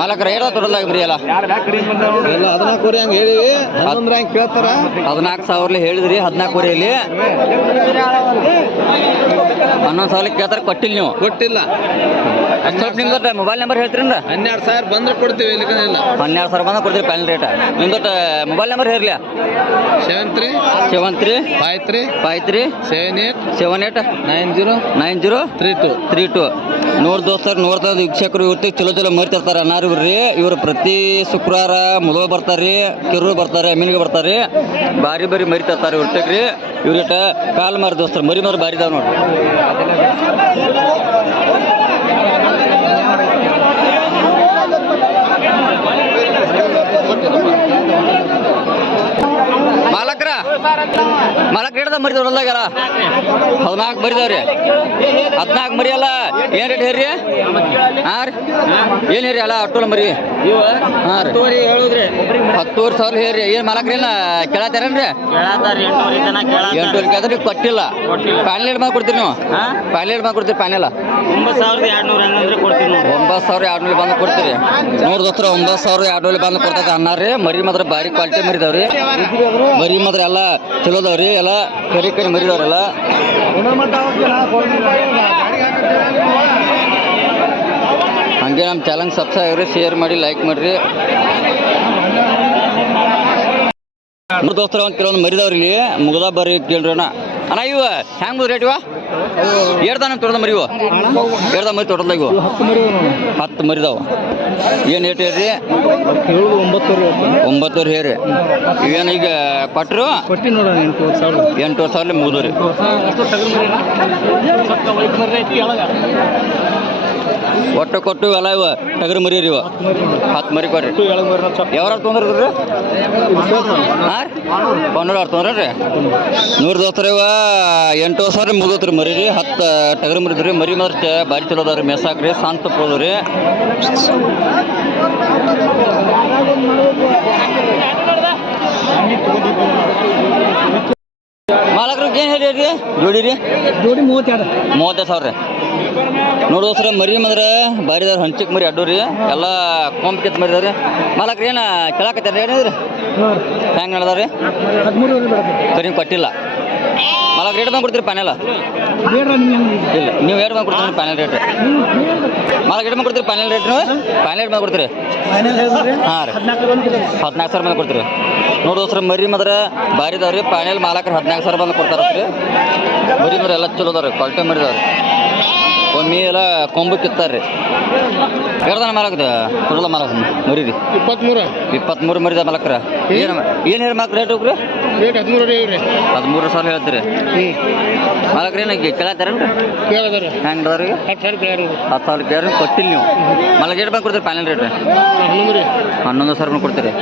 ಮಲಕ್ರ ರೇಡ ತೊಡಲಾಗ ಮರಿ ಎಲ್ಲ. ಹದಿನಾಲ್ಕು ಹದಿನಾಲ್ಕೂವರೆ ಹಂಗೆ ಹೇಳಿ ಹನ್ನೊಂದ್ರ ಹಂಗೆ ಕೇಳ್ತಾರ. ಹದಿನಾಲ್ಕು ಸಾವಿರ ಹೇಳಿದ್ರಿ ಹದಿನಾಲ್ಕುವರೆಯಲ್ಲಿ ಹನ್ನೊಂದು ಸಾವಿರ ಕೇಳ್ತಾರೆ ಕೊಟ್ಟಿಲ್ಲ ನೀವು. ಕೊಟ್ಟಿಲ್ಲ. ಸ್ವಲ್ಪ ನಿಮ್ದು ಮೊಬೈಲ್ ನಂಬರ್ ಹೇಳ್ತೀರಲ್ಲ ಹನ್ನೆರಡು ಸಾವಿರ ಬಂದ್ರೆ ಕೊಡ್ತೀವಿ ಇಲ್ಲ. ಹನ್ನೆರಡು ಸಾವಿರ ಬಂದ್ರೆ ಕೊಡ್ತೀವಿ ಪ್ಯಾನ್ ರೇಟ್ ನಿಮ್ದು mobile number ಹೇರ್ಲಿ seven three seven three five three five three seven eight seven eight nine zero nine zero three two. Three two. ನೋಡ್ ದೋಸ್ತರ್ ನೋಡ್ತಾ ವೀಕ್ಷಕರು ಇವ್ರಿಗೆ ಚಲೋ ಚಲೋ ಮರಿತಿರ್ತಾರೆ ರೀ ಇವರು ಪ್ರತಿ ಶುಕ್ರವಾರ ಮೊದಲು ಬರ್ತಾರೆ ಕಿರು ಬರ್ತಾರೆ ಅಮೀನಿಗೆ ಬರ್ತಾರೆ ಬಾರಿ ಬಾರಿ ಮರಿತಿರ್ತಾರೆ ಇವ್ರಿಗೆ ರೀ. ಇವ್ರಿಟ ಕಾಲ್ ಮಾರಿ ದೋಸ್ತರು ಮರಿ ಮಾರಿ ಬಾರಿ ಇದಾವೆ ನೋಡ್ರಿ. ಮಾಲಕ್ರ? ಮಾಲಕ್ ಹಿಡ್ದ ಮರಿದವ್ರ ಹದಿನಾಲ್ಕು ಮರಿದವ್ರಿ ಹದಿನಾಲ್ಕು ಮರಿಯಲ್ಲ ಏನ್ ಏನು ರೇಟ್ ಹೇರಿ ಹಾಂ ರೀ. ಏನ್ ಹೇರಿ ಅಲ್ಲ ಅಟ್ಟೋಲ ಮರಿ? ಹಾಂ ರೀ. ಹತ್ತುವರೆ ಸಾವಿರ ಹೇರಿ ಏನು ಮಾಲಕ್ರ ಏನ ಕೇಳತ್ತಾರೇನ್ರಿ ಎಂಟೂರಿಗೆ ಅದ್ರಿ ಕೊಟ್ಟಿಲ್ಲ. ಪ್ಯಾನೆಲ್ ಮಾಡಿ ಕೊಡ್ತೀರಿ ನೀವು? ಪ್ಯಾನೆಲ್ ಮಾಡಿ ಕೊಡ್ತೀರಿ ಪ್ಯಾನೆಲ್ಲ ಒಂಬತ್ತು ಸಾವಿರದ ಎರಡ್ನೂರ ಬಂದು ಕೊಡ್ತೀರಿ. ನೋಡ್ ದೋಸ್ತರ ಒಂಬತ್ತು ಸಾವಿರ ಎರಡ್ನೂರು ಬಂದು ಕೊಡ್ತೈತೆ ಅನ್ನಾರಿ. ಮರಿ ಮಾತ್ರ ಭಾರಿ ಕ್ವಾಲಿಟಿ ಮರಿದವ್ರಿ ಮರಿ ಮಾತ್ರ ಎಲ್ಲ ಚಲೋ ಅದಾವ್ರಿ ಎಲ್ಲ ಕರಿ ಕರಿ ಮರಿದವ್ರೆಲ್ಲ. ಹಂಗೆ ನಮ್ಮ ಚಾನಲ್ ಸಬ್ಸ್ಕ್ರೈಬ್ ಆಗ್ರಿ ಶೇರ್ ಮಾಡಿ ಲೈಕ್ ಮಾಡಿರಿ. ಮೂರು ದೋಸ್ತರ, ಒಂದು ಕೆಲವೊಂದು ಮರಿದವ್ರಿ ಇಲ್ಲಿ. ಮುಗ್ದ ಬರ್ರಿ ಕೇಳ್ರಿ ಅಣ್ಣ. ಅಣ್ಣ, ಇವ ಹ್ಯಾಂಗ್ ರೇಟ್ ಇವ? ಏರ್ದಾನ ತೋಟದ ಮರಿವು ಏರ್ದ ಮರಿ ತೋಟದ ಇವು? ಹತ್ತು ಮರಿದಾವ ಏನು ರೇಟ್ ಹೇಳ್ರಿ? ಒಂಬತ್ತೂರು ಹೇರಿ ಇವೇನು ಈಗ ಕೊಟ್ಟರು ಎಂಟು ಸಾವಿರ ಮುಗಿದು ರೀ ಒಟ್ಟು ಕೊಟ್ಟು ಎಲ್ಲ ಇವ. ಟಗರು ಮರಿ ರೀ ಇವ. ಹತ್ತು ಮರಿ ಕೊಡ್ರಿ. ಯಾವ್ರ ತೊಂದ್ರೆ ಹಾಂ ಪನ್ನೂರು ಅವ್ರು ತೊಂದ್ರೆ ರೀ ನೂರು ದೋಸ್ತರ ಇವ ಎಂಟು ಸಾವಿರ ಮುಗಿದ್ರಿ ಮರಿ ರೀ. ಹತ್ತು ಟಗರು ಮರಿ ರೀ ಮರಿ ಮಾತ್ರ ಭಾರಿ ಚಲೋ ಅದಾವ ರೀ. ಮೆಸಾಕ್ರಿ ಶಾಂತ ಪೋದ್ರಿ ರೀ. ಮಾಲಕ್ರಿಗೆ ಏನು ಹೇಳಿ ರೀ ಜೋಡಿ ರೀ ಜೋಡಿ ಮೂವತ್ತೆರಡು ಮೂವತ್ತೈದು ಸಾವಿರ ರೀ. ನೋಡಿ ದೋಸ್ರ ಮರಿ ಮದ್ರ ಬಾರಿ ಇದಾವ್ರಿ ಹಂಚಿಕ್ ಮರಿ ಅಡ್ಡು ರೀ ಎಲ್ಲ ಕೊಂಬ್ ಮರಿದವ್ರಿ ಮಾಲಕ್ರಿ ಏನು ಕೇಳಾಕತ್ತಾರೆ ಏನಿದ್ರಿ? ಹೆಂಗೆ ನಡೆದಾವ್ರಿ? ಸರಿ ಕೊಟ್ಟಿಲ್ಲ. ಮಾಲಕ್ ರೇಟ್ ಬಂದು ಕೊಡ್ತೀರಿ ಪ್ಯಾನೆಲ್ ಇಲ್ಲ ನೀವು ಏಟ್ ಬಂದು ಕೊಡ್ತೀರಿ ಪ್ಯಾನೆಲ್ ರೇಟ್ ಮಾಲಕ್ ರೇಟ್ ಬಂದು ಕೊಡ್ತೀರಿ ಪ್ಯಾನೆಲ್ ರೇಟ್ ಪ್ಯಾನೆಲ್ ರೇಟ್ ಬಂದು ಕೊಡ್ತೀರಿ ಹಾಂ ರೀ. ಹದಿನಾಲ್ಕು ಸಾವಿರ ಬಂದು ಕೊಡ್ತೀರಿ ನೋಡಿ ದೋಸ್ರ ಮರಿ ಮಾತ್ರ ಭಾರಿ ಇದಾವ್ರಿ ಪ್ಯಾನೆಲ್ ಮಾಲಕರು ಹದಿನಾಲ್ಕು ಸಾವಿರ ಬಂದು ಕೊಡ್ತಾರತ್ರಿ. ಮರಿ ಮರ ಎಲ್ಲ ಚಲೋ ಅದಾವ್ರಿ ಕ್ವಾಲಿಟಿ ಮರಿ ಇದಾವ್ರಿ ಒಮ್ಮೆ ಎಲ್ಲ ಕೊಂಬು ಕಿತ್ತಾರ್ರಿ. ಹೇಳ್ದಾನ ಮಲಗದ ಕೊಡಲ್ಲ ಮಲಗ ಮರಿ ಇಪ್ಪತ್ಮೂರು. ಇಪ್ಪತ್ಮೂರು ಮರಿದ ಮಲಕ್ರ? ಏನು ಏನು ಹೇಳಿ ರೇಟ್ ಹೋಗ್ರಿ ರೇಟ್ ಹದಿಮೂರು ಹೇಳ್ರಿ ಹದಿಮೂರು ಸಾವಿರ ಹೇಳ್ತೀರಿ. ಮಲಕ್ರಿ ಮಾಲಕ್ರ ಏನು ಕೇಳತ್ತಾರೇನ್ರಿ ಕೇಳಿದಾರೆ ಹೆಂಗೆ ಹತ್ತು ಸಾವಿರ ಕೇಳಿ ಹತ್ತು ಸಾವಿರ ಕೇಳಿ ಕೊಟ್ಟಿಲ್ಲ ನೀವು. ಮಲಗ ರೇಟ್ ಬಂದು ಕೊಡ್ತೀರಿ ಪ್ಯಾನೆಲ್ ರೇಟ್ ಹನ್ನೊಂದು ಸಾವಿರ ಕೊಡ್ತೀರಿ.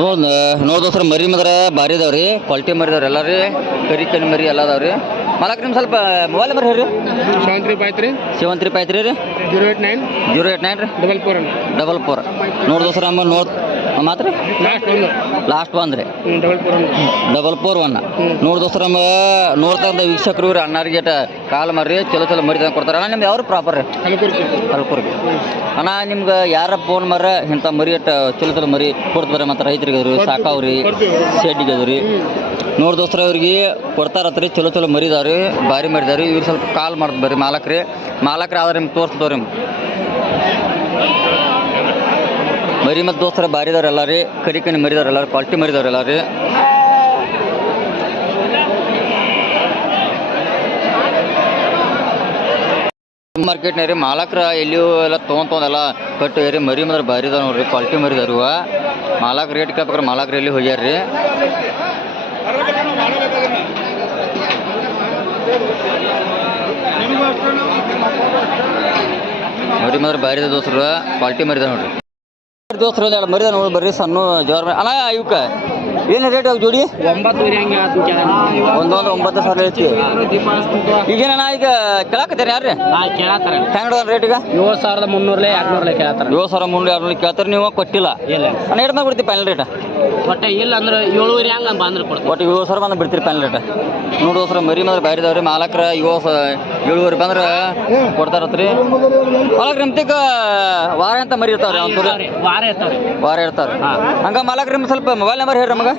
ನೋಡ್ ನೋಡ್ದೋ ಸರ್ ಮರಿ ಮದ್ರ ಭಾರಿ ಅದಾವ್ರಿ. ಕ್ವಾಲಿಟಿ ಎಲ್ಲಾರಿ ಎಲ್ಲ ರೀ ಕರಿ ಕಣಿ ಮರಿ ಎಲ್ಲ ಅದಾವ್ರಿ. ಮಾಲಕ್ ನಿಮ್ಮ ಸ್ವಲ್ಪ ಮೊಬೈಲ್ ನಂಬರ್ ಹೇಳಿ seven three five three. Seven three five three ರೀ. Zero eight nine. Zero eight nine ರೀ. Double four double four. ನೋಡಿ ಸರ್ ನಮ್ಮ ನೋಡ್ ಮಾತ್ರ ಲಾಸ್ಟ್ ಒಂದು. ಲಾಸ್ಟ್ ಒನ್ ರೀ. ಡಬಲ್ ಫೋರ್ ಒನ್ ನೋಡ್ ದೋಸ್ತರ ನಮ್ಮ ನೋಡ್ತಾ ಇದ್ದ ವೀಕ್ಷಕರು ಇವ್ರು ಅಣ್ಣಾರ್ಗೇಟ ಕಾಲ್ ಮಾಡ್ರಿ ಚಲೋ ಚಲೋ ಮರಿ ಕೊಡ್ತಾರೆ. ಅಣ್ಣ ನಿಮ್ದು ಯಾವ್ರು ಪ್ರಾಪರ್ ರೀ? ಅಣ್ಣ ನಿಮ್ಗೆ ಯಾರ ಫೋನ್ ಮಾರ ಇಂಥ ಮರಿ ಅಟ್ಟ ಚಲೋ ಚಲೋ ಮರಿ ಕೊಡ್ತಾರೆ ಮತ್ತು ರೈತರಿಗೆ ಅದ್ರಿ ಸಾಕಾವ್ರಿ ಶೆಡ್ಡಿಗೆ ಅದ್ರಿ. ನೋಡಿ ದೋಸ್ತರ ಅವ್ರಿಗೆ ಕೊಡ್ತಾರತ್ರಿ ಚಲೋ ಚಲೋ ಮರಿದಾವ್ರಿ ಭಾರಿ ಮರಿದಾವ್ರಿ ಇವ್ರು ಸ್ವಲ್ಪ ಕಾಲ್ ಮಾಡ್ತಾರೆ ಮಾಲಕ್ರಿ. ಮಾಲಕ್ರಿ ಆದ್ರೆ ನಿಮ್ಗೆ ತೋರಿಸ್ದವ್ರಿ ನಿಮ್ಗೆ. ಮರಿ ಮತ್ತು ದೋಸ್ತರ ಬಾರಿದವ್ರು ಎಲ್ಲ ರೀ ಕರಿ ಕನಿ ಮರಿದವ್ರು ಎಲ್ಲ ಕ್ವಾಲಿಟಿ ಮರಿದವ್ರು ಎಲ್ಲ ರೀ ಮಾರ್ಕೆಟ್ನ ರೀ ಮಾಲಕ್ರ ಎಲ್ಲಿಯೂ ಎಲ್ಲ ತೊಗೊಂಡ್ ತೊಗೊಂಡೆಲ್ಲ ಕಟ್ಟು ಏರಿ ಮರಿ ಮದ್ರ ಬಾರಿದಾವ ನೋಡ್ರಿ ಕ್ವಾಲಿಟಿ ಮರಿ ಮಾಲಕ ಮಾಲಕ್ ರೇಟ್ ಕೇಳ್ಬೇಕ್ರೆ ಮಾಲಕ್ರ ಎಲ್ಲಿ ಹೋಗ್ಯಾರ ರೀ ಮರಿ ಮದ್ರ ಬಾರಿದ ದೋಸ್ರು ಕ್ವಾಲಿಟಿ ಮರಿದ ನೋಡ್ರಿ. ಒಂದು ಎರಡು ಮರಿದ ನೋಡಿ ಬರ್ರಿ ಸಣ್ಣ ಜೋರ್ ಅಣ್ಣ ಇವಕ್ಕ ಏನು ರೇಟ್ ಅವ್ ಜೋಡಿ? ಒಂದೊಂದು ಒಂಬತ್ತು ಸಾವಿರ ಐತಿ. ಈಗೇನ ಈಗ ಕೇಳಾಕತ್ತೀರಿ ಯಾರ್ರಿ? ನಾ ಹೆಂಗ್ ಹೆಂಗೆ ರೇಟ್ ಈಗ? ಏಳು ಸಾವಿರದ ಮುನ್ನೂರಲೆ ಎರಡ್ನೂರಲೆ ಕೇಳತ್ತಾರ ಏಳು ಸಾವಿರ ಮುನ್ನೂರ ಎರಡು ಕೇಳ್ತಾರೆ ನೀವು ಕೊಟ್ಟಿಲ್ಲ. ಅಣ್ಣ ಮಾಡಿ ಬಿಡ್ತೀವಿ ಫೈನಲ್ ರೇಟ್ ಒಟ್ಟೆ ಇಲ್ಲ ಅಂದ್ರೆ ಏಳುವರೆ ಹಂಗೆ ಬಂದ್ರೆ ಕೊಡ್ತೀವಿ ಒಟ್ಟು ಏಳು ಸಾವಿರ ಬಂದು ಬಿಡ್ತೀರಿ ಪ್ಯಾನ್ ರೇಟ್? ನೋಡಿ ಸರ್ ಮರಿ ಮಾತ್ರ ಬೇರೆದವ್ರಿ ಮಾಲಕ್ರ ಏಳು ಏಳುವರೆ ಬಂದ್ರೆ ಕೊಡ್ತಾರತ್ರಿ. ಮಾಲಕ್ರ ನಿಮ್ತಿಕ ವಾರ ಅಂತ ಮರಿ ಇರ್ತಾವ್ರಿ ಅವ್ರು ವಾರ ಇರ್ತಾರೆ ವಾರ ಇರ್ತಾರೆ. ಹಂಗ ಮಾಲಕ್ರ ನಿಮ್ಗೆ ಸ್ವಲ್ಪ ಮೊಬೈಲ್ ನಂಬರ್ ಹೇಳ್ರಿ ನಮಗೆ.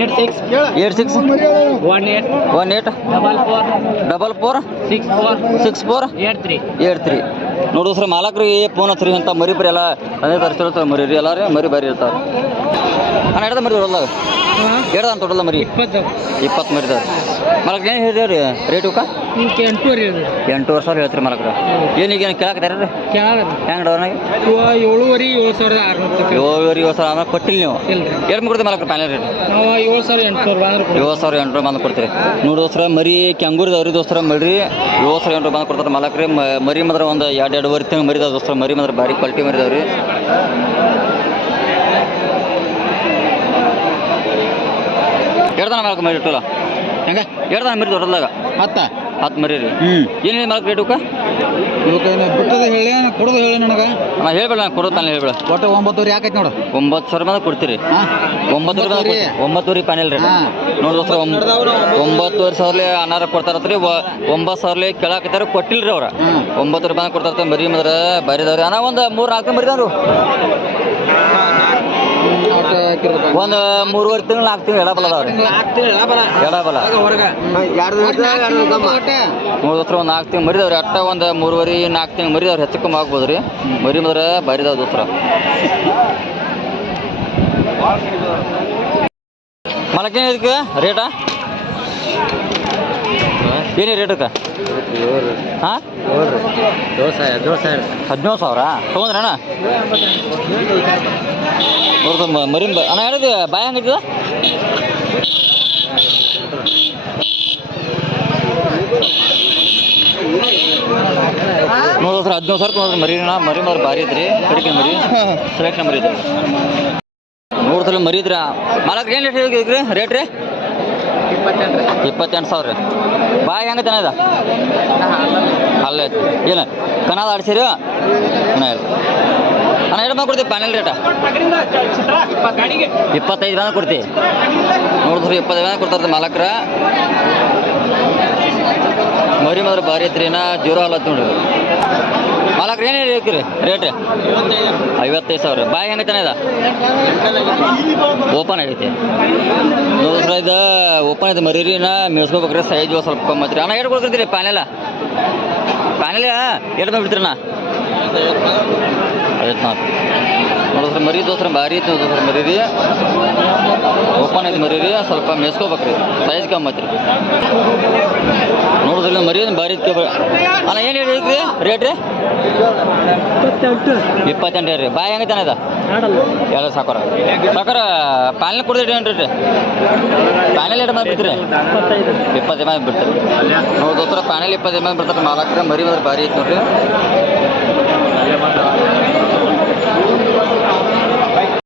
Eight six eight six one eight one eight double four double four six four six four eight three. Eight three. ನೋಡು ಸರ್ ಮಾಲಕರಿಗೆ ಫೋನ್ ಹಚ್ಚಿರಿ ಅಂತ ಮರಿ ಬರಿ ಎಲ್ಲ ಅದೇ ತರಿಸಿರ್ತಾರೆ ಮರಿ ರೀ ಎಲ್ಲ ರೀ ಮರಿ ಬರಿ ಇರ್ತಾರೆ ಅಣ್ಣ ಹಿಡ್ದ ಮರಿ ಹೊರಲ್ಲ ಹಿಡ್ದ ಅಂತ ಮರಿ? ಇಪ್ಪತ್ತು. ಇಪ್ಪತ್ತು ಮರಿ ಮಾಲಕ್ ಏನು ರೀ ರೇಟ್ ಇವಕ್ಕ? ಎಂಟೂವರೆ ಎಂಟೂವರೆ ಸಾವಿರ ಹೇಳ್ತೀರಿ ಮಾಲಕ್ರ. ಏನೀಗ ಏನು ಕೇಳಾಕತ್ತಾರ ರೀ ಕೇಳ ಹೆಂಗೆ ಏಳುವರೆ ಏಳು ಸಾವಿರದ ಆರುನೂರು ಏಳುವರೆ ಏಳು ಸಾವಿರ ಆಮೇಲೆ ಕೊಟ್ಟಿಲ್ಲ ನೀವು? ಇಲ್ಲ. ಎರಡು ಕೊಡ್ತೀವಿ ಮಾಲಕ್ರ ಪ್ಯಾನಲ್ ರೇಟ್ ನಾವು ಏಳು ಸಾವಿರ ಎಂಟುನೂರು ಬಂದ್ರೆ ಏಳು ಸಾವಿರ ಎಂಟು ಬಂದು ಕೊಡ್ತೀರಿ. ನೋಡಿ ದೋಸ್ತರ ಮರಿ ಕೆಂಗೂರ್ ಅವ್ರಿ ದೋಸ್ತರ ಮರಿ ಏಳು ಸಾವಿರ ಎಂಟು ಬಂದು ಕೊಡ್ತಾರೆ ಮಾಲಕ್ರಿ. ಮ- ಮರಿ ಮಾತ್ರ ಒಂದು ಎರಡು ಎರಡುವರೆ ತಿಂಗಳು ಮರಿ ಇದಾವೆ ದೋಸ್ತರ. ಮರಿ ಮಾತ್ರ ಭಾರಿ ಕ್ವಾಲಿಟಿ ಮರಿ ಇದಾವ್ರಿ ಮಲಕ ಮಾಲಕ ಮರಿ ಇಟ್ಟಲ್ಲ. ಹೆಂಗೆ? ಎರಡನ ಮರಿ ದೊಡ್ಡದಾಗ ಮತ್ತ? ಹತ್ತು ಮರಿ ರೀ ಹ್ಞೂ ರೇಟುಕ ಇವಕ್ಕೆ ಬಿಟ್ಟದ ಹೇಳಿ ಕೊಡೋದು ಹೇಳಿ ನನಗೆ? ನಾ ಹೇಳ್ಬೇಡ ನಾನು ಕೊಡೋದು ತಾನೆ ಹೇಳ್ಬೇಡ. ಒಟ್ಟು ಒಂಬತ್ತುವರೆ ಯಾಕೈತೆ ನೋಡು? ಒಂಬತ್ತು ಸಾವಿರ ಕೊಡ್ತೀರಿ. ಒಂಬತ್ತುವರೆ ಬಂದ್ರೆ ಒಂಬತ್ತುವರೆ. ಕೊಡ್ತೀರಿ. ಒಂಬತ್ತುವರೆ ಪ್ಯಾನೆಲ್ ರೇಟ್. ಹಾ. ನೋಡಿ ದೋಸ್ತರ ಒಂಬತ್ತುವರೆ ಸಾವಿರ ಅನಾರ ಕೊಡ್ತಾರತ್ರಿ. ಒ- ಒಂಬತ್ತು ಸಾವಿರ ಕೇಳಾಕತ್ತಾರ ಕೊಟ್ಟಿಲ್ರಿ ಅವ್ರ. ಹ್ಮ್. ಒಂಬತ್ತು ರೂಪಾಯಿ ಕೊಡ್ತಾರ ಮರಿ ಮದ್ರ ಬರಿದವ್ರಿ ಅಣ್ಣ ಒಂದು ಮೂರು ನಾಲ್ಕು ಮರಿದವ್ರು ಹಾಕಿರ್ಬೇಕು. ಒಂದು ಮೂರುವರೆ ತಿಂಗಳು ನಾಲ್ಕು ತಿಂಗಳು ಎಡಬಲ ಅದಾವ್ರಿ. ಎಡಬಲ. ಮೂರು ದೋಸ್ತರ ಒಂದು ನಾಲ್ಕು ತಿಂಗಳು ಮರಿದವ್ರಿ. ಅಟ್ಟ ಒಂದು ಮೂರುವರೆ ನಾಲ್ಕು ತಿಂಗಳು ಮರಿದವ್ರಿ. ಹೆಚ್ಚು ಕಮ್ಮಿ ಆಗ್ಬೋದು ರೀ ಮರಿ ಮದ್ರ ಬರಿದವ್ ದೋಸ್ತರ. ಮಲಕೇನು ಇದಕ್ಕೆ? ರೇಟಾ ಏನೇ ರೇಟ್ ಹಾಂ? ಹದಿನೇಳು ಸಾವಿರ? ತೊಗೊಂಡ್ರ ಅಣ್ಣ. ಮರಿನ್ ಅಣ್ಣ ಹೇಳಿದ ಬಾಯ್ ಹಂಗಿದ್ದ ನೋಡಿದ್ರೆ ಹದಿನೇಳು ಸಾವಿರ ಮರಿ ಅಣ್ಣ. ಮರಿ ಮಾರು ಭಾರಿ ಐತ್ರಿ. ಕಡಿಕೆ ಮರಿ. ಸೆಲೆಕ್ಷನ್ ಮರಿ ಐತ್ರಿ. ನೋಡ್ತಾರೆ ಮರಿ ಇದ್ರ ಮಾಲಕ್ ಏನು ರೇಟ್ ಹೇಳಿದ್ರಿ? ರೇಟ್ ರೀ. ಇಪ್ಪತ್ತೆಂಟು ಸಾವಿರ ರೀ. ಬಾಯ್ ಹೆಂಗ ತನ ಇದೆ? ಅಲ್ಲೇ ಏನ ಕನ್ನಡ ಆಡ್ಸಿರಿ? ಅಣ್ಣ ಅಣ್ಣ, ಎರಡು ಕೊಡ್ತೀವಿ ಪ್ಯಾನಲ್ ರೇಟ ಇಪ್ಪತ್ತೈದು ಬಂದು ಕೊಡ್ತೀವಿ ನೋಡಿದ್ರಿ ಇಪ್ಪತ್ತೈದು ಬಂದು ಕೊಡ್ತಾರೆ ಮಾಲಕ್ರ. ಮರಿ ಮಾತ್ರ ಭಾರಿ ಐತ್ರಿ ಜೀರೋ ಹಲತ್ತು ನೋಡ್ರಿ. ಮಾಲಕ್ರ ಏನು ಹೇಳ್ತೀರಿ? ರೇಟ್ ಐವತ್ತೈದು ಸಾವಿರ. ಬಾಯ್ ಹೆಂಗೆ ತಾನೆ ಓಪನ್ ಆಗೈತಿ. ನೋಡ್ರಿ ಇದು ಓಪನ್ ಐತೆ ಮರೀರಿ ನಾ ಮೇಸ್ಕೋಬೇಕ್ರಿ ಸೈಜ್ ಸ್ವಲ್ಪ ಕಮ್ಮಿ ಐತ್ರಿ. ಅಣ್ಣ ಎಷ್ಟು ಕೊಡ್ತೀರಿ ಪ್ಯಾನೆಲ ಪ್ಯಾನೆಲ್ ಎಷ್ಟು ಬಿಡ್ತೀರಿ ಐವತ್ನಾಲ್ಕು. ಐವತ್ತು ನೋಡಿದ್ರೆ ಮರಿ ದೋಸ್ರ ಭಾರಿ ಐತಿ ದೋಸ್ರ ಮರಿ ರೀ ಓಪನ್ ಐತಿ ಮರಿ ರೀ ಸ್ವಲ್ಪ ಮೇಸ್ಕೋಬೇಕ್ರಿ. ಸೈಜ್ ಕಮ್ಮಿ ಐತ್ರಿ. ನೋಡಿದ್ರಿ ಮರಿ ಭಾರಿ ಐತಿ ಅಲ್ಲ ಏನು ಹೇಳಿದ್ರಿ ರೇಟ್ ರೀ? ಇಪ್ಪತ್ತೆಂಟು ರೀ ಬಾಯ್ ಹೆಂಗೆ ತಾನೆ ಇದೆ? ಎಲ್ಲ ಸಾಕೋರ ಸಾಕೋರ ಪ್ಯಾನಲ್ ಕೊಡ್ತೀರಿ ಏನು ರೇಟ್ ಪ್ಯಾನಲ್ ಎರಡು ಮಾಡಿ ಬಿಡ್ತೀರಿ? ಇಪ್ಪತ್ತೈದು ಮಾಡಿ ಬಿಡ್ತೀರಿ. ನೋಡಿ ದೋಸ್ತರ ಪ್ಯಾನಲ್ ಇಪ್ಪತ್ತೈದು ಮಾಡಿ ಬಿಡ್ತಾರೆ ಮಾಲಾಕ್ರೆ, ಮರಿ ಬಂದ್ರೆ ಭಾರಿ ಐತಿ ನೋಡ್ರಿ